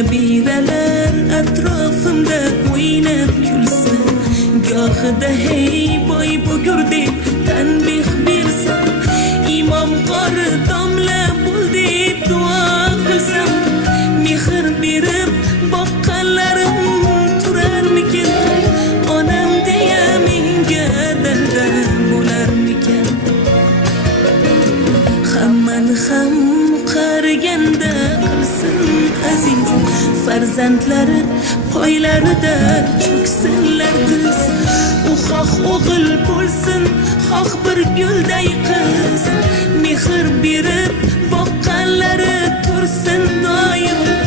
Nabiralar atrofimda o'ynab kulsa, gohida hey boy bugur deb tanbeh bersa, imom qori domla bo'l deb duo qilsam, mehr berib boqqanlarim turarmikin, onam deya menga dalda bo'larmikin. Hammani ham qariganda qilsin aziz, farzandlari poylarida cho'ksinlar biz. U xoh o'g'il bo'lsin, xoh bir gulday qiz, mehr berib boqqanlari tursin doim.